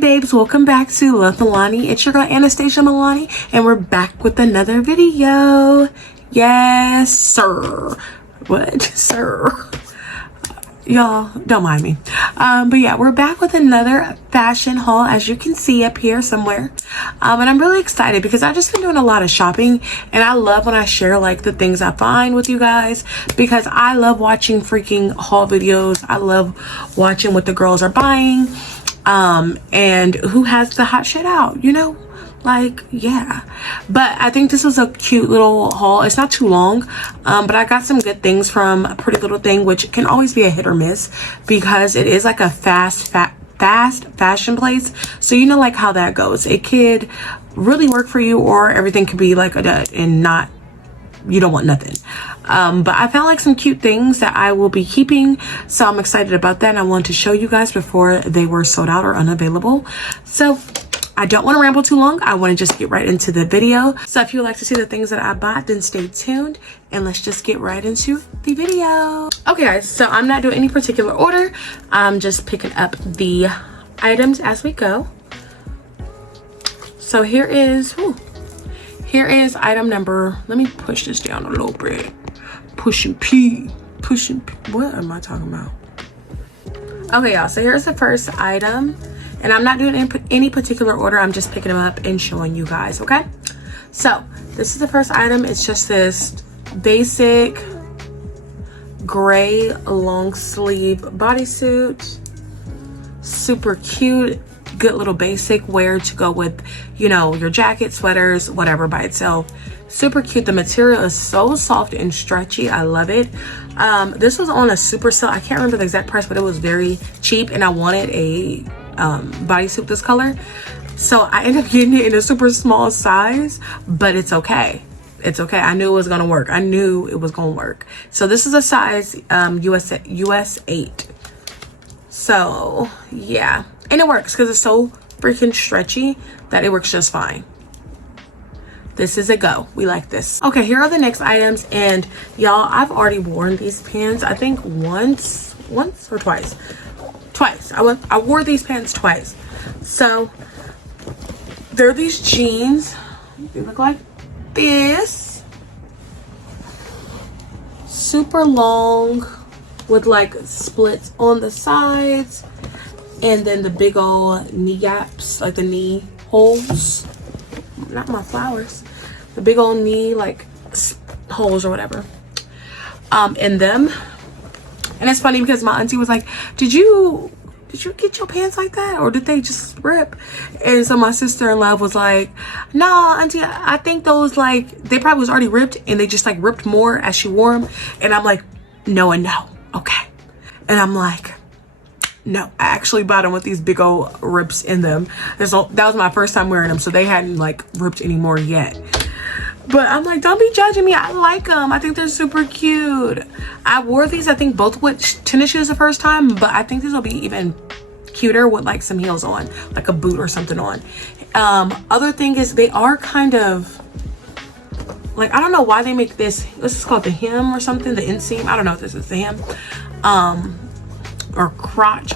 babes, welcome back to Love Milani. It's your girl Anastasia Milani, and we're back with another video. Yes sir. What sir? Y'all don't mind me. But yeah, we're back with another fashion haul, as you can see up here somewhere. And I'm really excited because I've just been doing a lot of shopping, and I love when I share like the things I find with you guys, because I love watching freaking haul videos. I love watching what the girls are buying, and who has the hot shit out, you know? Like, yeah. But I think this was a cute little haul. It's not too long, but I got some good things from Pretty Little Thing, which can always be a hit or miss because it is like a fast fashion place. So you know like how that goes. It could really work for you, or everything could be like a dud and not, you don't want nothing. But I found like some cute things that I will be keeping, so I'm excited about that, and I want to show you guys before they were sold out or unavailable. So I don't want to ramble too long. I want to just get right into the video. So if you would like to see the things that I bought, then stay tuned and let's just get right into the video. Okay guys, so I'm not doing any particular order. I'm just picking up the items as we go. So here is item number, let me push this down a little bit. Pushing P. What am I talking about? Okay y'all, so here's the first item. And I'm not doing any particular order. I'm just picking them up and showing you guys, okay? So this is the first item. It's just this basic gray long sleeve bodysuit. Super cute. Good little basic wear to go with, you know, your jacket, sweaters, whatever by itself. Super cute. The material is so soft and stretchy. I love it. This was on a super sale. I can't remember the exact price, but it was very cheap, and I wanted a bodysuit this color, so I ended up getting it in a super small size, but it's okay. It's okay. I knew it was gonna work. So this is a size US 8. So yeah, and it works because it's so freaking stretchy that it works just fine. This is a go. We like this. Okay, here are the next items, and y'all, I've already worn these pants I think once or twice. I wore these pants twice. So they're these jeans. They look like this. Super long with like splits on the sides, and then the big old knee gaps, like the knee holes. Not my flowers. The big old knee like holes or whatever. In them. And it's funny because my auntie was like, did you get your pants like that, or did they just rip? And so my sister-in-law was like, nah auntie, I think those, like, they probably was already ripped and they just like ripped more as she wore them. And I'm like, no and no. Okay. And I'm like, no, I actually bought them with these big old rips in them. That was my first time wearing them, so they hadn't like ripped anymore yet. But I'm like, don't be judging me. I like them. I think they're super cute. I wore these, I think, both with tennis shoes the first time, but I think these will be even cuter with like some heels on, like a boot or something on. Other thing is they are kind of like, I don't know why they make this is called the hem or something, the inseam. I don't know if this is the hem or crotch.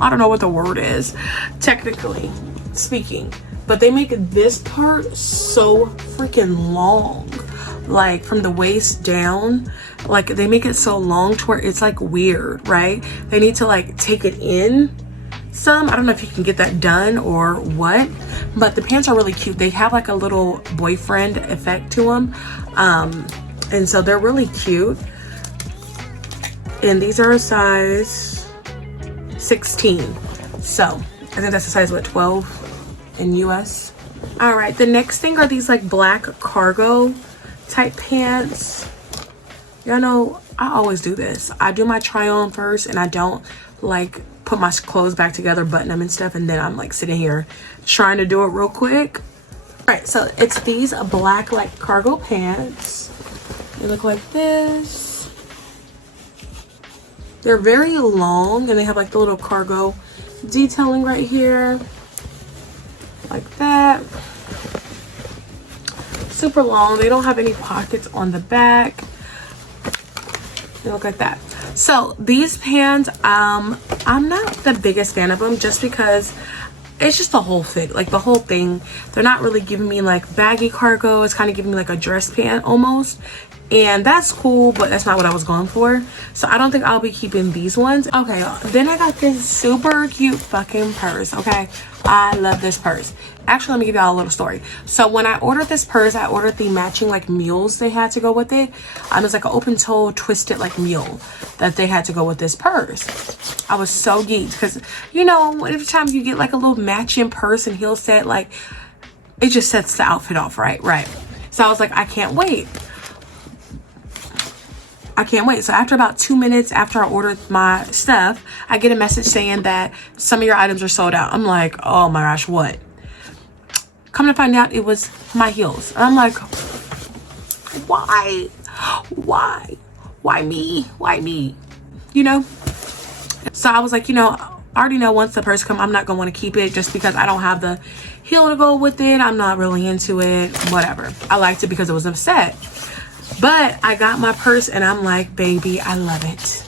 I don't know what the word is technically speaking, but they make this part so freaking long, like from the waist down. Like they make it so long to where it's like weird, right? They need to like take it in some. I don't know if you can get that done or what, but the pants are really cute. They have like a little boyfriend effect to them, and so they're really cute. And these are a size 16, so I think that's a size, what, 12 in US. All right, the next thing are these like black cargo type pants. Y'all know I always do this. I do my try on first, and I don't like put my clothes back together, button them and stuff, and then I'm like sitting here trying to do it real quick. All right, so it's these black like cargo pants. They look like this. They're very long, and they have like the little cargo detailing right here, like that. Super long. They don't have any pockets on the back. They look like that. So these pants, I'm not the biggest fan of them, just because It's just the whole fit, like the whole thing. They're not really giving me like baggy cargo. It's kind of giving me like a dress pant almost, and that's cool, but that's not what I was going for. So I don't think I'll be keeping these ones. Okay, then I got this super cute fucking purse. Okay, I love this purse. Actually, let me give y'all a little story. So when I ordered this purse, I ordered the matching like mules they had to go with it. It's like an open toe twisted like mule that they had to go with this purse. I was so geeked because, you know, every time you get like a little matching purse and heel set, like it just sets the outfit off, right? So I was like, I can't wait. So after about 2 minutes after I ordered my stuff, I get a message saying that some of your items are sold out. I'm like, oh my gosh, what? Come to find out, it was my heels. And I'm like, why me? You know? So I was like, you know, I already know once the purse comes, I'm not gonna want to keep it just because I don't have the heel to go with it. I'm not really into it, whatever. I liked it because it was a set. But I got my purse and I'm like, baby, I love it.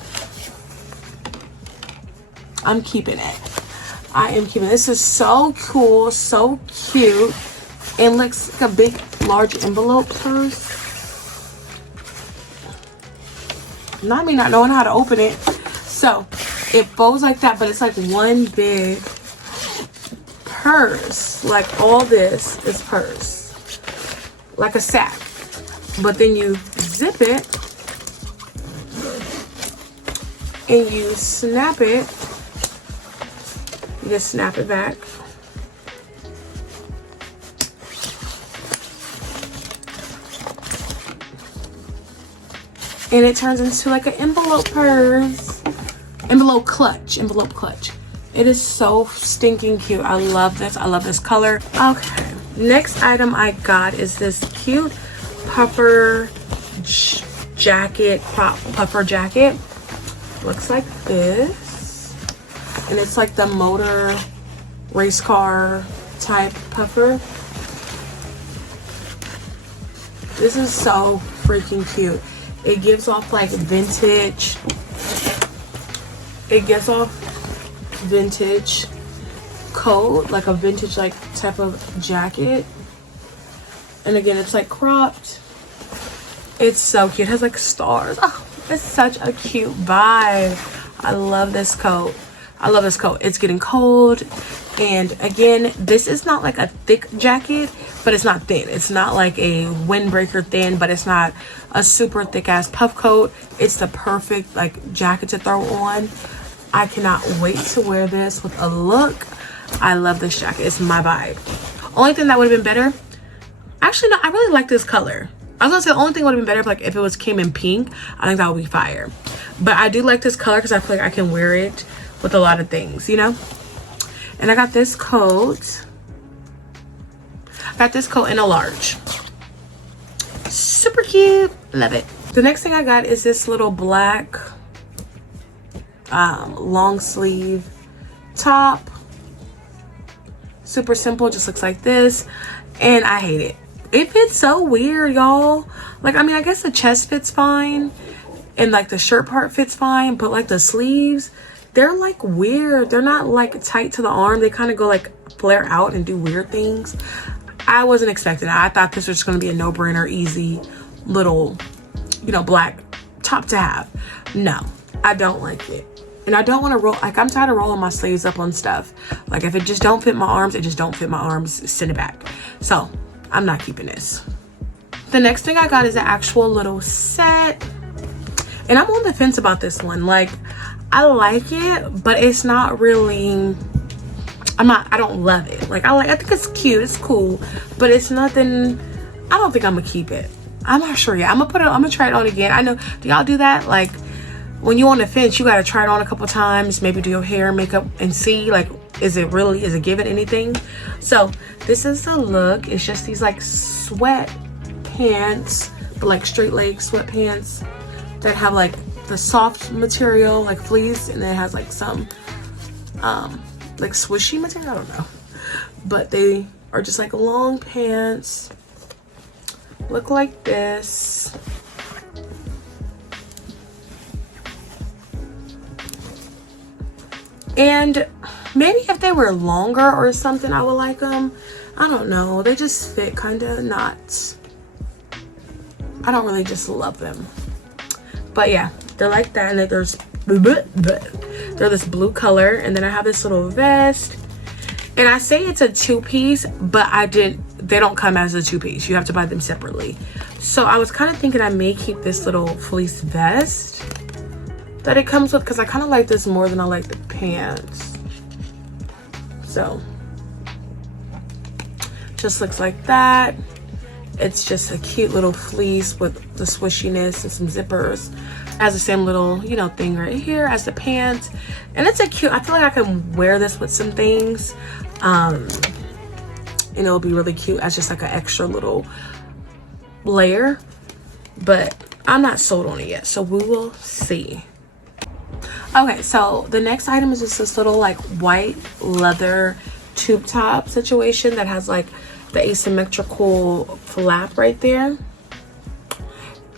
I'm keeping it. I am keeping it. This is so cool, so cute. It looks like a big, large envelope purse. Not me not knowing how to open it. So it folds like that, but it's like one big purse. Like all this is purse. Like a sack. But then you zip it and you snap it. You just snap it back. And it turns into like an envelope purse. Envelope clutch. It is so stinking cute. I love this. I love this color. Okay. Next item I got is this cute puffer jacket. Looks like this. And it's like the motor race car type puffer. This is so freaking cute. It gives off like vintage. It gives off vintage coat, like a vintage like type of jacket. And again, it's like cropped. It's so cute. It has like stars. Oh, it's such a cute vibe. I love this coat. It's getting cold. And again, this is not like a thick jacket, but it's not thin. It's not like a windbreaker thin, but it's not a super thick ass puff coat. It's the perfect like jacket to throw on. I cannot wait to wear this with a look. I love this jacket. It's my vibe. Only thing that would have been better, actually no, I really like this color. I was gonna say the only thing would have been better if it came in pink. I think that would be fire. But I do like this color because I feel like I can wear it with a lot of things, you know. And I got this coat. In a large. Super cute. Love it. The next thing I got is this little black long sleeve top. Super simple. Just looks like this. And I hate it. It fits so weird, y'all. Like, I mean, I guess the chest fits fine. And like the shirt part fits fine. But like the sleeves, they're like weird. They're not like tight to the arm. They kind of go like flare out and do weird things. I wasn't expecting that. I thought this was going to be a no-brainer, easy little, you know, black top to have. No, I don't like it. And I don't want to roll, like I'm tired of rolling my sleeves up on stuff. Like if it just don't fit my arms, it just don't fit my arms. Send it back. So I'm not keeping this. The next thing I got is an actual little set. And I'm on the fence about this one. Like, I like it, but it's not really, I don't love it. Like, I think it's cute, it's cool, but it's nothing. I don't think I'm gonna keep it. I'm not sure yet. I'm gonna try it on again. I know, do y'all do that? Like, when you're on the fence, you gotta try it on a couple times, maybe do your hair, makeup, and see, like, is it giving anything? So, this is the look. It's just these, like, sweat pants, but, like, straight leg sweatpants that have, like, the soft material, like fleece, and then it has, like, some, like, swishy material. I don't know. But they are just, like, long pants. Look like this. And Maybe if they were longer or something, I would like them. I don't know. They just fit kind of not. I don't really just love them. But yeah, they're like that. And then they're this blue color. And then I have this little vest. And I say it's a 2-piece, but they don't come as a 2-piece. You have to buy them separately. So I was kind of thinking I may keep this little fleece vest that it comes with, because I kind of like this more than I like the pants. So just looks like that. It's just a cute little fleece with the swishiness and some zippers. Has the same little, you know, thing right here as the pants. And it's a cute, I feel like I can wear this with some things. And it'll be really cute as just like an extra little layer. But I'm not sold on it yet, so we will see. Okay, so the next item is just this little like white leather tube top situation that has like the asymmetrical flap right there.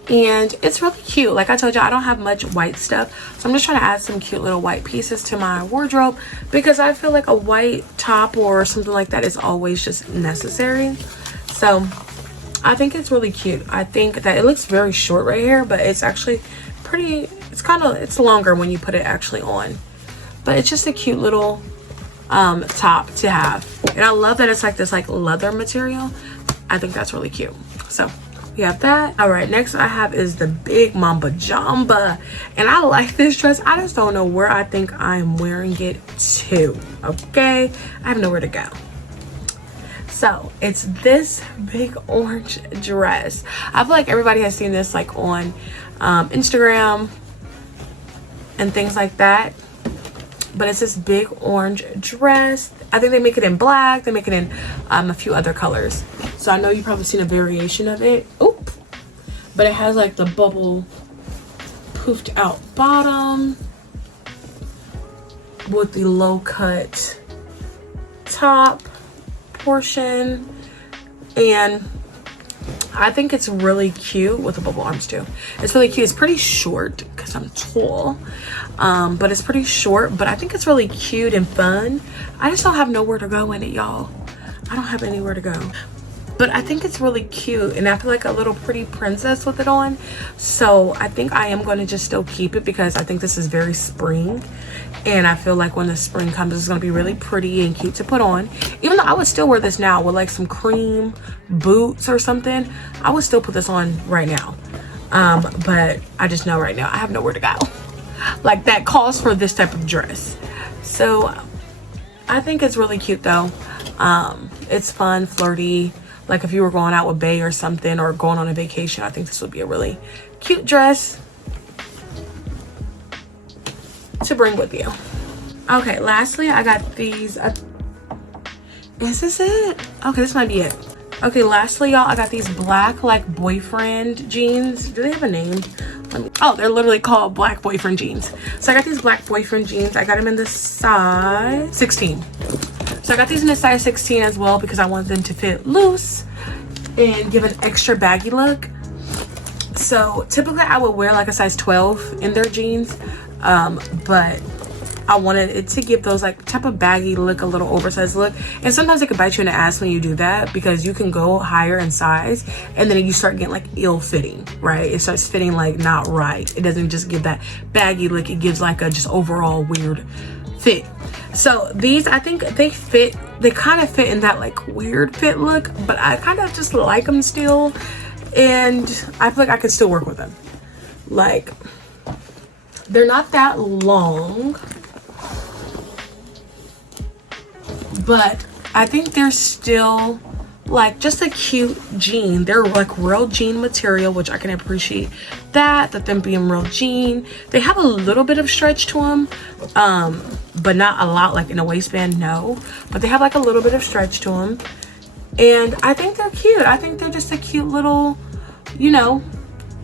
And it's really cute. Like I told you, I don't have much white stuff, so I'm just trying to add some cute little white pieces to my wardrobe, because I feel like a white top or something like that is always just necessary. So I think it's really cute. I think that it looks very short right here, but it's actually pretty, it's longer when you put it actually on. But it's just a cute little top to have. And I love that it's like this like leather material. I think that's really cute. So we have that. All right, next I have is the big mamba jamba, and I like this dress. I just don't know where I think I'm wearing it to. Okay, I have nowhere to go. So it's this big orange dress. I feel like everybody has seen this like on Instagram and things like that, but it's this big orange dress. I think they make it in black, they make it in a few other colors. So I know you've probably seen a variation of it. Oop. But it has like the bubble poofed out bottom with the low cut top portion. And I think it's really cute with the bubble arms too. It's really cute. It's pretty short because I'm tall, but it's pretty short, but I think it's really cute and fun. I just don't have nowhere to go in it, y'all. I don't have anywhere to go, but I think it's really cute, and I feel like a little pretty princess with it on. So I think I am going to just still keep it, because I think this is very spring, and I feel like when the spring comes, it's going to be really pretty and cute to put on. Even though I would still wear this now with like some cream boots or something, I would still put this on right now. But I just know right now I have nowhere to go. Like that calls for this type of dress. So I think it's really cute though. It's fun, flirty. Like if you were going out with Bae or something, or going on a vacation, I think this would be a really cute dress to bring with you. Okay, lastly, I got these. Is this it? Okay, this might be it. Okay, lastly, y'all, I got these black like boyfriend jeans. Do they have a name? Oh, they're literally called black boyfriend jeans. So I got these black boyfriend jeans. I got them in the size 16. So I got these in a size 16 as well, because I want them to fit loose and give an extra baggy look. So typically I would wear like a size 12 in their jeans, but I wanted it to give those like type of baggy look, a little oversized look. And sometimes it could bite you in the ass when you do that, because you can go higher in size and then you start getting like ill fitting, right? It starts fitting like not right. It doesn't just give that baggy look, it gives like a just overall weird fit. So these, I think they fit, they kind of fit in that like weird fit look, but I kind of just like them still, and I feel like I could still work with them. Like they're not that long, but I think they're still like just a cute jean. They're like real jean material, which I can appreciate that them being real jean. They have a little bit of stretch to them, but not a lot, like in a waistband, no, but they have like a little bit of stretch to them, and I think they're cute. I think they're just a cute little, you know,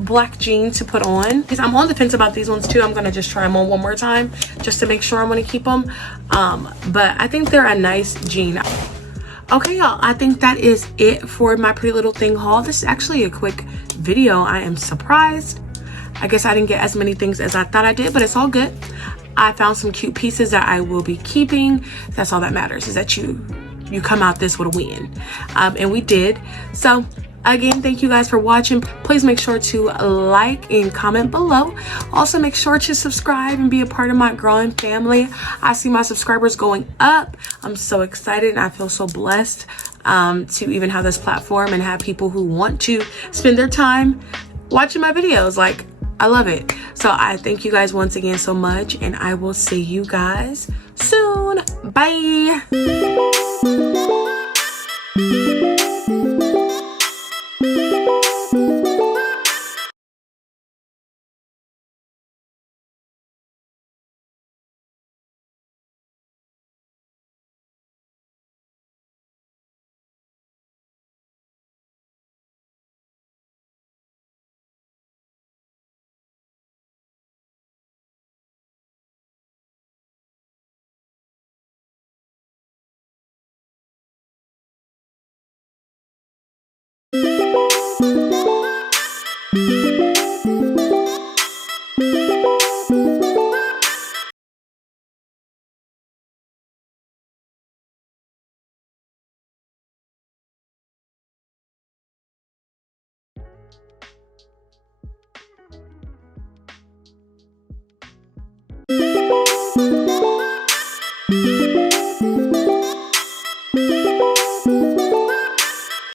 black jean to put on. Because I'm on the fence about these ones too. I'm gonna just try them on one more time just to make sure I'm gonna keep them, but I think they're a nice jean. Okay, y'all, I think that is it for my pretty little thing haul. This is actually a quick video. I am surprised. I guess I didn't get as many things as I thought I did, but it's all good. I found some cute pieces that I will be keeping. That's all that matters, is that you come out this with a win. And we did. So again, thank you guys for watching. Please make sure to like and comment below. Also make sure to subscribe and be a part of my growing family. I see my subscribers going up. I'm so excited and I feel so blessed to even have this platform and have people who want to spend their time watching my videos. Like, I love it. So I thank you guys once again so much, and I will see you guys soon. Bye.